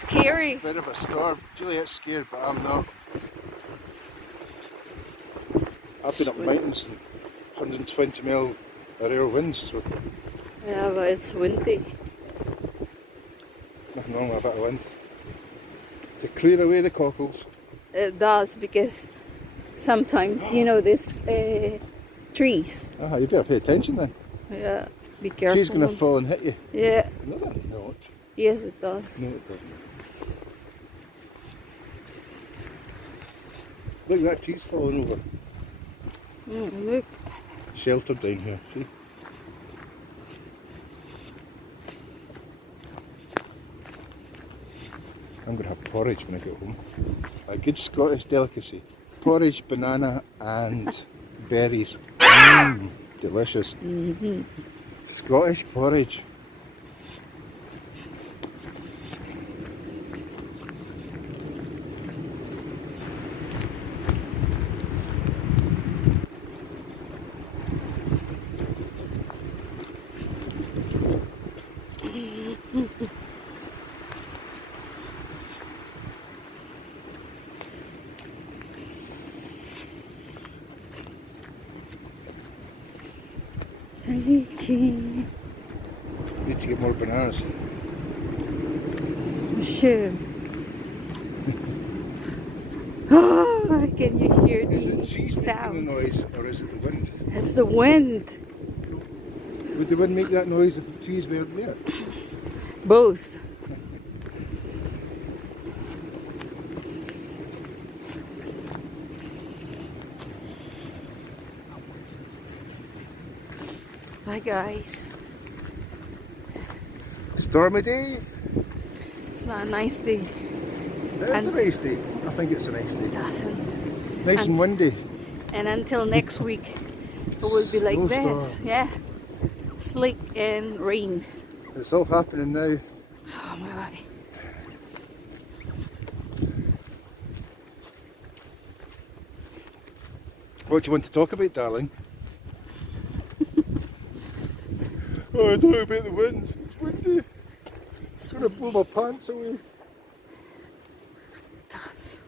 scary. Bit of a storm. Juliet's scared, but I'm not. I've been up mountains and 120 mile/hour winds, so Yeah, but it's windy. nothing wrong with a bit of wind. To clear away the cockles. It does, because sometimes, you know, these trees. Ah, you better pay attention then. Yeah, be careful. She's going to fall and hit you. Yeah. No, they're not. Yes, it does. No, it doesn't. Look, that tree's falling over. Look. Shelter down here, see? I'm going to have porridge when I get home. A good Scottish delicacy. Porridge, banana and berries. Delicious. Scottish porridge. Reaching. Need to get more bananas. Sure. Oh, can you hear Is the it trees making sounds? the noise or is it the wind? It's the wind. Would the wind make that noise if the trees weren't there? Both. Bye guys. Stormy day? It's not a nice day. It's a nice day. I think it's a nice day. It doesn't. Nice and windy. And until next week, it will be like this. Snowstorm. Yeah. Slick and rain. It's all happening now. Oh my God. What do you want to talk about, darling? Oh, I don't know about the wind. It's windy. It's going to blow my pants away. It does.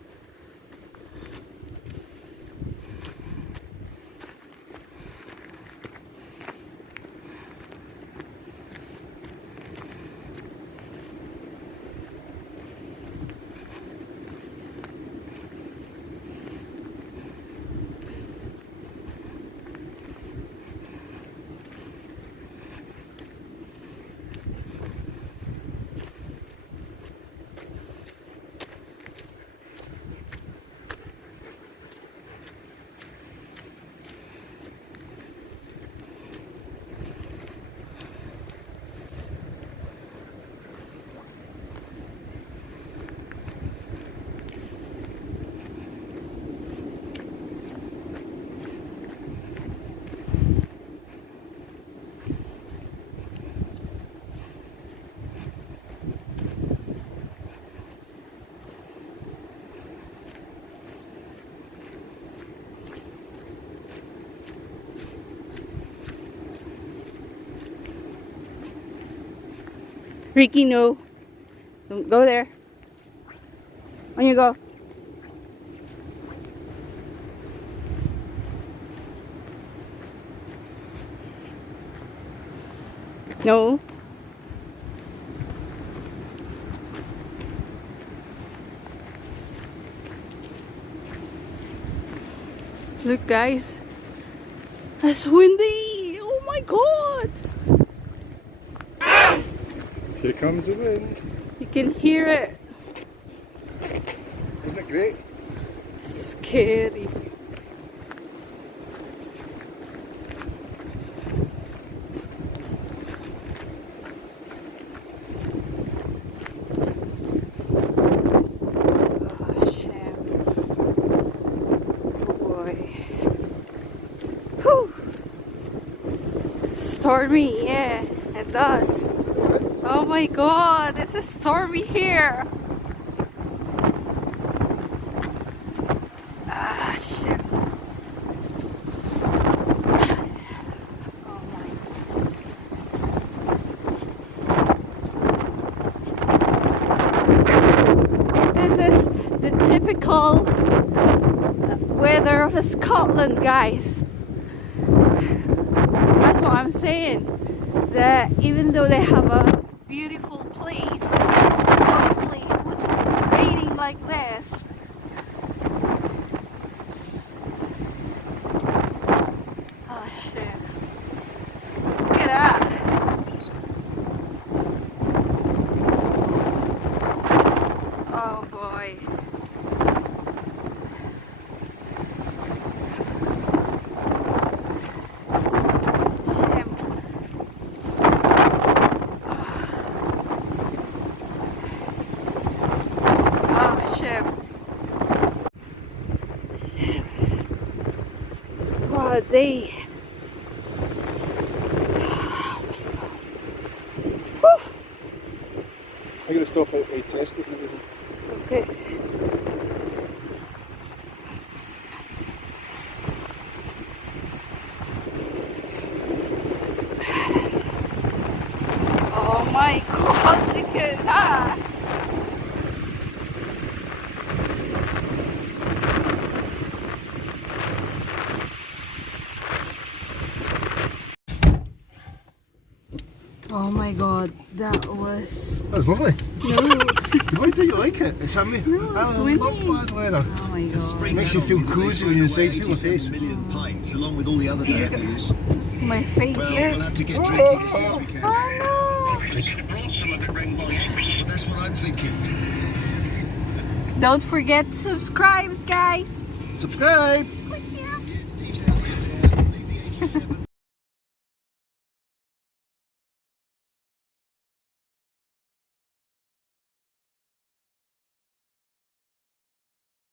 Ricky, no. Don't go there. On you go. No. Look guys. It's windy. Oh my God. Here comes the wind. You can hear it. Isn't it great? Scary. Oh, shit. Oh boy. Whew. Stormy, yeah, it does. Oh my God, this is stormy here. Ah, shit. Oh my. tropical weather of Scotland, guys. That's what I'm saying. That even though they have a beautiful place, mostly it was raining like this. Oh shit. Look at that. Oh boy. What a day. I'm going to stop out by Tesco's and everything. Okay. Oh my god, look at that. Oh my god, that was... That was lovely. No. Why do you like it? It's amazing. No, it's I windy. love bad weather. Oh my god. It makes you feel cosy when you're inside. Feel my face. Million pints, along with all the other bad news. My face Well, here. we'll have to get drinking as soon as we can. Oh That's what I'm thinking. no. Don't forget to subscribe, guys. Subscribe! Steve's house. Leave the 87.